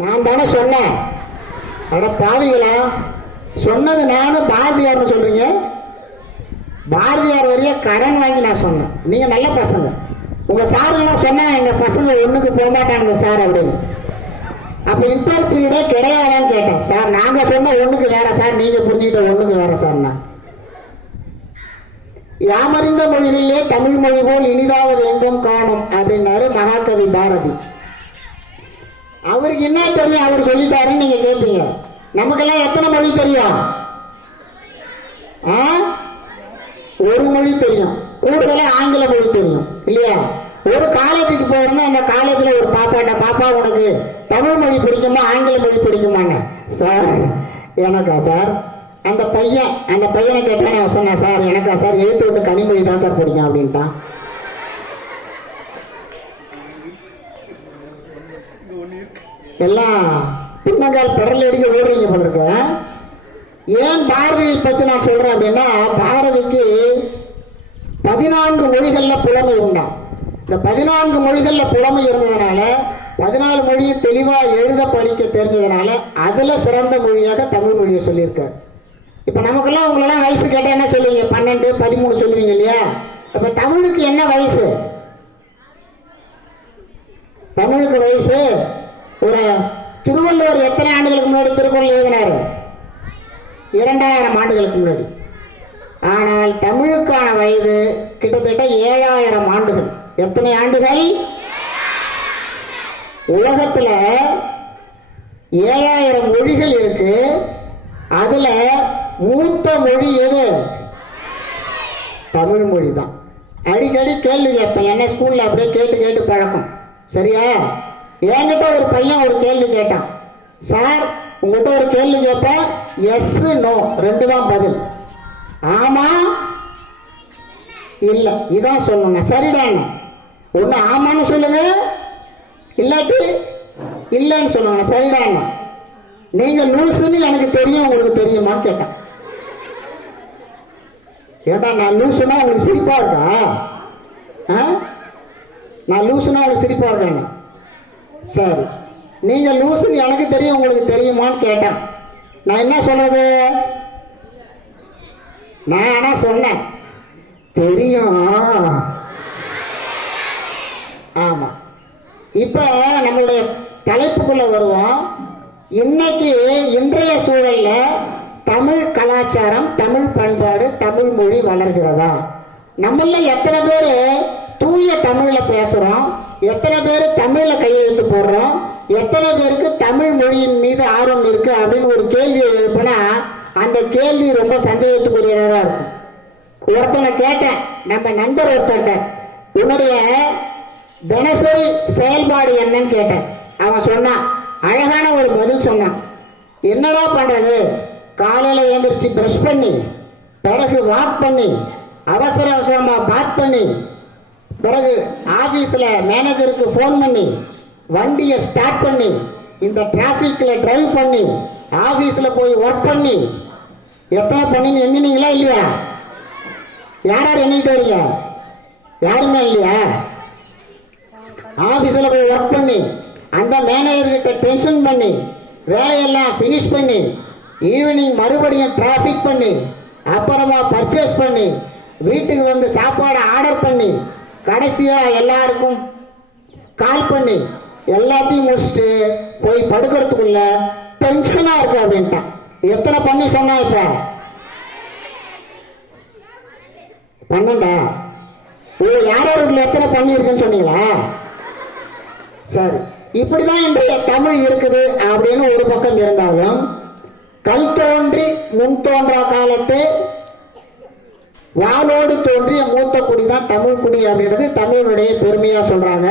நான் தானே சொன்னேன். அட பாவிகளா, சொன்னது நானும் பாரதியார்னு சொல்றீங்க. பாரதியார் வரைய கடன் வாங்கி நான் சொன்னேன். நீங்க நல்ல பசங்க. உங்க சாருங்களாம் சொன்னேன் எங்க பசங்க ஒண்ணுக்கு போக மாட்டானுங்க சார் அப்படின்னு. அப்ப இன்டர் பீரியடே கிடையாதான்னு கேட்டேன். சார் நாங்க சொன்ன ஒண்ணுக்கு வேற சார், நீங்க புரிஞ்சுக்கிட்ட ஒண்ணுக்கு வேற சார்னா. யாமறிந்த மொழிகளிலே தமிழ் மொழி போல் இனிதாவது எங்கும் காணும் அப்படின்னாரு மகாகவி பாரதி. அவருக்கு என்ன தெரியும் அவர் சொல்லிட்டாருன்னு நீங்க கேட்பீங்க. நமக்கெல்லாம் எத்தனை மொழி தெரியும்? ஒரு மொழி தெரியும், கூடுதலா ஆங்கில மொழி தெரியும் இல்லையா? ஒரு காலேஜுக்கு போறோம்னா அந்த காலேஜ்ல ஒரு பாப்பாட்ட, பாப்பா உனக்கு தமிழ் மொழி பிடிக்குமா ஆங்கில மொழி பிடிக்குமான்னு. சார் எனக்கா சார்? அந்த பையனை கேட்டா நான் சொன்னேன், சார் எனக்கா சார் எழுத்து விட்டு கனிமொழி தான் சார் பிடிக்கும் அப்படின்ட்டான். எல்லாம் பின்னங்கால் பெடல் அடிக்க ஓடுறீங்க போல இருக்க. ஏன் பாரதியை பத்தி நான் சொல்றேன் அப்படின்னா, பாரதிக்கு 14 மொழிகள்ல புலமை உண்டாம். இந்த 14 மொழிகள்ல புலமை இருந்ததுனால 14 மொழியை தெளிவா எழுத படிக்க தெரிஞ்சதுனால அதுல சிறந்த மொழியாக தமிழ் மொழியை சொல்லியிருக்காரு. இப்ப நமக்கெல்லாம் உங்களெல்லாம் வயசு கேட்டா என்ன சொல்லுவீங்க? 12, 13 சொல்லுவீங்க இல்லையா? அப்ப தமிழுக்கு என்ன வயசு? தமிழுக்கு வயசு ஒரு திருவள்ளுவர் எத்தனை ஆண்டுகளுக்கு முன்னாடி திருக்குறள் எழுதினாரு? 2000 ஆண்டுகளுக்கு முன்னாடி. ஆனால் தமிழுக்கான வயது கிட்டத்தட்ட 7000 ஆண்டுகள். எத்தனை ஆண்டுகள்? உலகத்துல 7000 மொழிகள் இருக்கு. அதுல மூத்த மொழி எது? தமிழ் மொழி தான். அடிக்கடி கேள்வி கேட்பேன், என்ன ஸ்கூல்ல அப்படியே கேட்டு கேட்டு பழக்கம். சரியா? என்கிட்ட ஒரு பையன் ஒரு கேள்வி கேட்டான். சார் உங்ககிட்ட ஒரு கேள்வி கேட்பேன், எஸ் நோ 2 தான் பதில். ஆமா இல்ல இதான் சொல்லணும். சரிதான், ஒண்ணு ஆமான்னு சொல்லுங்க, இல்லாட்டி இல்லைன்னு சொல்லுங்க. சரிதான். நீங்க லூசுன்னு எனக்கு தெரியும், உங்களுக்கு தெரியுமான்னு கேட்டான். ஏட்டா நான் லூசுனா உங்களுக்கு சிரிப்பா இருக்கா? நான் லூசுனா உங்களுக்கு சிரிப்பா இருக்கேன். சரி, நீங்க லூசுன்னு எனக்கு தெரியும், உங்களுக்கு தெரியுமான்னு கேட்டேன். நான் என்ன சொல்றது? நான் ஆனா சொன்னேன் தெரியும். ஆமா. இப்ப நம்மளுடைய தலைப்புக்குள்ள வருவோம். இன்னைக்கு இன்றைய சூழல்ல தமிழ் கலாச்சாரம், தமிழ் பண்பாடு, தமிழ் மொழி வளர்கிறதா? நம்மள எத்தனை பேர் தூய தமிழ்ல பேசுறோம்? எத்தனை பேர் தமிழ்ல கையெழுத்து போடுறோம்? எத்தனை பேருக்கு தமிழ் மொழியின் மீது ஆர்வம் இருக்கு அப்படின்னு ஒரு கேள்வியை எழுப்பினா அந்த கேள்வி ரொம்ப சந்தேகத்துக்குரியதாக தான் இருக்கும். ஒருத்தனை கேட்டேன், நம்ம நண்பர் ஒருத்தர்கிட்ட, உன்னுடைய தினசரி செயல்பாடு என்னன்னு கேட்டேன். அவன் சொன்னான், அழகான ஒரு பதில் சொன்னான். என்னடா பண்றது? காலையில எழுந்திரிச்சு பிரஷ் பண்ணி, பிறகு வாக் பண்ணி, அவசர அவசரமா பாத் பண்ணி, பிறகு ஆபீஸ்ல மேனேஜருக்கு போன் பண்ணி, வண்டியை ஸ்டார்ட் பண்ணி, இந்த டிராபிக்ல டிரைவ் பண்ணி, ஆபீஸ்ல போய் ஒர்க் பண்ணி, எத்தனை பண்ணின்னு எண்ணினீங்களா இல்லையா? யார் எண்ணிட்டு வரீங்க? யாருமே இல்லையா? ஆபீஸ்ல போய் ஒர்க் பண்ணி, அந்த மேனேஜர் கிட்ட டென்ஷன் பண்ணி, வேலையெல்லாம் பினிஷ் பண்ணி, ஈவினிங் மறுபடியும் டிராபிக் பண்ணி, அப்புறமா பர்ச்சேஸ் பண்ணி, வீட்டுக்கு வந்து சாப்பாடு ஆர்டர் பண்ணி, கடைசியா எல்லாருக்கும் கால் பண்ணி எல்லாத்தையும் முடிச்சுட்டு போய் படுக்கிறதுக்குள்ள டென்ஷனா இருக்கு அப்படின்ட்டான். எத்தனை பண்ணி சொன்னா? இப்ப 12. யாரோட எத்தனை பண்ணி இருக்குன்னு சொன்னீங்களா? சரி, இப்படிதான் இன்றைய தமிழ் இருக்குது அப்படின்னு ஒரு பக்கம் இருந்தாலும், கல் தோன்றி முன் தோன்றா காலத்து வாளோடு தோன்றிய மூத்த குடி தான் தமிழ் குடி அப்படின்றது தமிழுடைய பெருமையா சொல்றாங்க.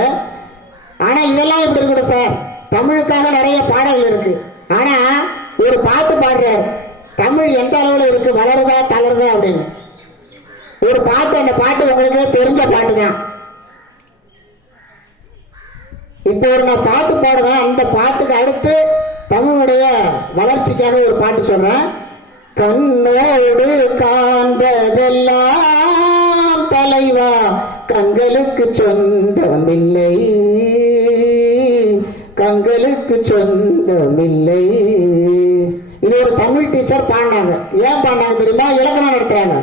ஆனா இதெல்லாம் எப்படி இருக்கட்டும் சார், தமிழுக்காக நிறைய பாடல்கள் இருக்கு. ஆனா ஒரு பாட்டு பாடுறாரு, தமிழ் எந்த அளவுல இருக்கு, வளருதா தளருதா அப்படின்னு ஒரு பாட்டு. அந்த பாட்டு உங்களுக்கு தெரிஞ்ச பாட்டு தான். இப்போ ஒரு நான் பாட்டு பாடுவேன், அந்த பாட்டுக்கு அடுத்து தமிழுடைய வளர்ச்சிக்காக ஒரு பாட்டு சொல்றேன். கண்ணோடு காண்பதெல்லாம் தலைவா கண்களுக்கு சொந்தமில்லை, கண்களுக்கு சொந்தமில்லை. இது ஒரு தமிழ் டீச்சர் பாடினாங்க. ஏன் பாடினாங்க தெரியுமா? இலக்கணம் நடத்துறாங்க.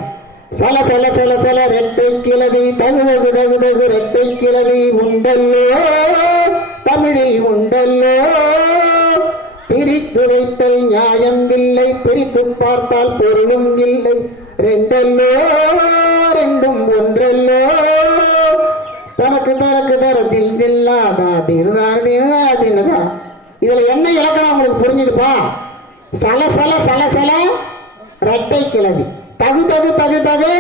சொல்ல சொல்ல சொல்ல சொல்ல ரெட்டை கிளவி தகு தகு தகு தகு ரெட்டை கிளவி உண்டல்லோ தமிழில் உண்டல்லோ, பிரித்து வைத்தல் நியாயம் இல்லை, பிரித்து பார்த்தால் பொருளும் இல்லை, ரெண்டல்லோ ரெண்டும் ஒன்றல்லோ, தனக்கு தனக்கு தரத்தில் இல்லாதா தினதான் தினதான் தினதான். இதுல என்ன இலக்கணம் உங்களுக்கு புரிஞ்சுதுப்பா? சல சல சல சல ரெட்டை கிளவி, தகு தகு தகு தகு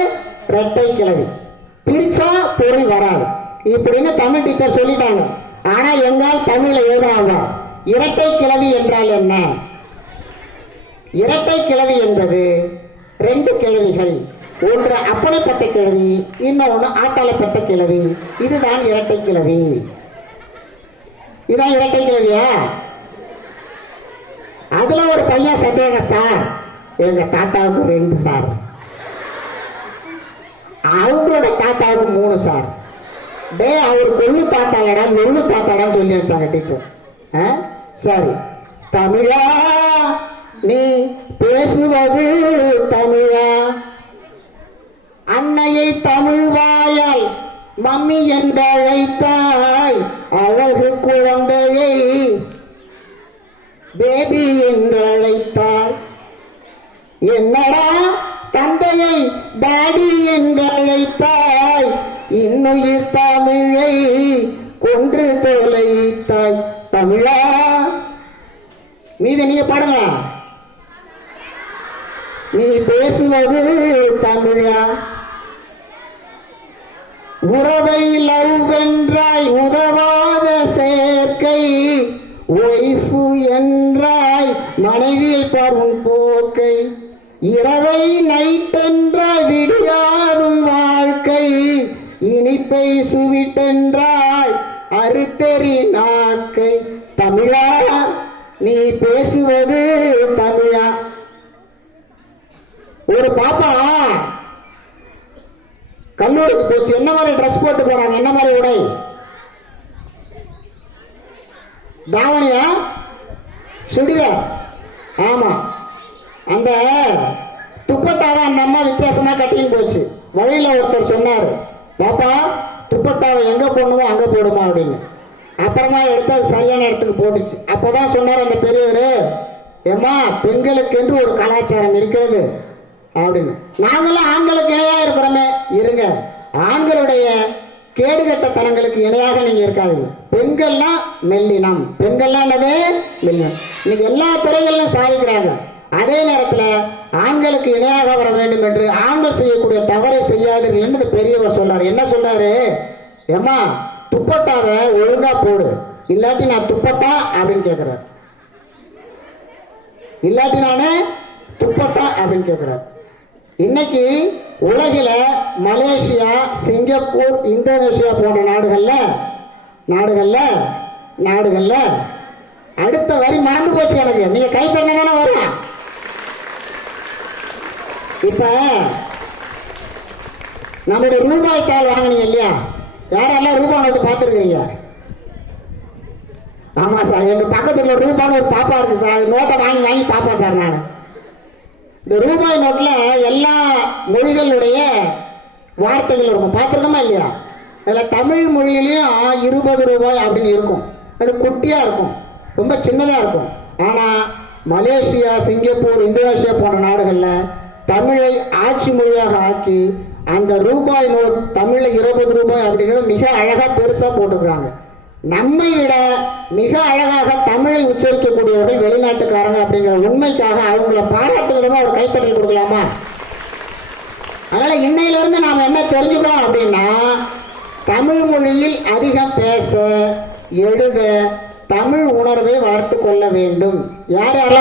ரெட்டை கிளவி, பிரிச்சா பொருள் வராது இப்படின்னு தமிழ் டீச்சர் சொல்லிட்டாங்க. ஆனா எங்கால் தமிழ்ல எழுதுறாங்க இரட்டை கிளவி என்றால் என்ன? இரட்டை கிளவி என்பது ரெண்டு கிளவிகள், ஒன்று அப்பனை பத்த கிளவி, இன்னொன்று ஆத்தாளை பத்த கிளவி. இதுதான் இரட்டை கிளவி. இதுதான் இரட்டை கிளவியா? அதுல ஒரு பையன் சந்தேகம், சார் எங்க தாத்தாவுக்கு 2 சார், அவங்களோட தாத்தாவுக்கு 3 சார். டே அவர் கொள்ளு தாத்தாடா நொல்லு தாத்தாடான்னு சொல்லி வச்சாங்க டீச்சர். சரி, தமிழா நீ பேசுவது தமிழா, அன்னையை தமிழ் வாயால் மம்மி என்று அழைத்தாய், அழகு குழந்தையை பேபி என்று அழைத்தாய், என்னடா தந்தையை டாடி என்று அழைத்தாய், இன்னுயிர் தமிழை கொன்று தொலைத்தாய். தமிழா மீது நீங்க பாடுங்க. நீ பேசுவது தமிழா, உறவை லவ் வென்றாய் உதவாத சேர்க்கை, ஒய்ஃபு என்றாய் மனைவியை பார்வும் போக்கை, இரவை நைட் என்றாய் விடியாதும் வாழ்க்கை, இனிப்பை சுவிட்டென்றாய் அறுத்தறி நாக்கை. தமிழா நீ பேசுவது தமிழா. ஒரு பாப்பா கல்லூரிக்கு போச்சு. என்ன மாதிரி ட்ரெஸ் போட்டு போறாங்க? என்ன மாதிரி உடை? தாவணியா சுடிதார்? ஆமா. அந்த துப்பட்டாவை அந்த அம்மா வித்தியாசமா கட்டின்னு போச்சு. வழியில ஒருத்தர் சொன்னாரு, பாப்பா துப்பட்டாவை எங்க போடணுமோ அங்க போடுமா அப்படின்னு. அப்புறமா எடுத்து அது சரியான இடத்துக்கு போட்டுச்சு. அப்போதான் சொன்னார் அந்த பெரியவர், ஏம்மா பெண்களுக்கு என்று ஒரு கலாச்சாரம் இருக்கிறது அப்படின்னு. நாங்களாம் ஆண்களுக்கு இணையாக இருக்கிறோமே. இருங்க, ஆண்களுடைய கேடுகட்டத்தனங்களுக்கு இணையாக நீங்க இருக்காதீங்க. பெண்கள்னா மெல்லினம். பெண்கள்லாம் என்னது? மெல்லினம். இன்னைக்கு எல்லா துறைகளிலும் சாதிக்கிறாங்க. அதே நேரத்தில் ஆண்களுக்கு இணையாக வர வேண்டும் என்று ஆண்கள் செய்யக்கூடிய தவறை செய்யாதீர்கள் என்று பெரியவர் சொல்றாரு. என்ன சொல்றாரு? ஏம்மா துப்பட்டாவை ஒழுங்கா போடு, இல்லாட்டி நான் துப்பட்டா அப்படின்னு கேட்கிறார். இல்லாட்டி நானே துப்பட்டா அப்படின்னு கேட்கிறார். இன்னைக்கு உலகில மலேசியா, சிங்கப்பூர், இந்தோனேஷியா போன்ற நாடுகள்ல அடுத்த வரி மறந்து போச்சு எனக்கு. நீங்க கை தட்டினா வரும். இப்ப நம்முடைய ரூபாய் தாள் வாங்கினீங்க இல்லையா? யாரெல்லாம் ரூபாய் நோட்டு பார்த்துருக்கீங்க? ஆமா சார், எங்க பக்கத்துல ரூபான்னு ஒரு பாப்பா இருக்கு சார். அது நோட்டை வாங்கி பார்ப்பேன் சார் நான். இந்த ரூபாய் நோட்ல எல்லா மொழிகளுடைய வார்த்தைகள் இருக்கும். பார்த்துருக்கோமா இல்லையா? அதுல தமிழ் மொழியிலையும் 20 ரூபாய் அப்படின்னு இருக்கும். அது குட்டியா இருக்கும், ரொம்ப சின்னதா இருக்கும். ஆனா மலேசியா, சிங்கப்பூர், இந்தோனேஷியா போன்ற நாடுகள்ல தமிழை ஆட்சி மொழியாக ஆக்கி அந்த ரூபாய் நோட் தமிழ்ல 20 ரூபாய் அப்படிங்கிறது மிக அழகா பெருசா போட்டுக்கிறாங்க. நம்மை விட மிக அழகாக தமிழை உச்சரிக்கக்கூடியவர்கள் வெளிநாட்டுக்காரங்க அப்படிங்கிற உண்மைக்காக அவங்கள பாராட்டு விதமா ஒரு கைத்தட்டல் கொடுக்கலாமா? அதனால இன்னையிலிருந்து நாம என்ன தெரிஞ்சுக்கிறோம் அப்படின்னா, தமிழ் மொழியில் அதிகம் பேச, எழுத, தமிழ் உணர்வை வளர்த்து கொள்ள வேண்டும். யார் யாரெல்லாம்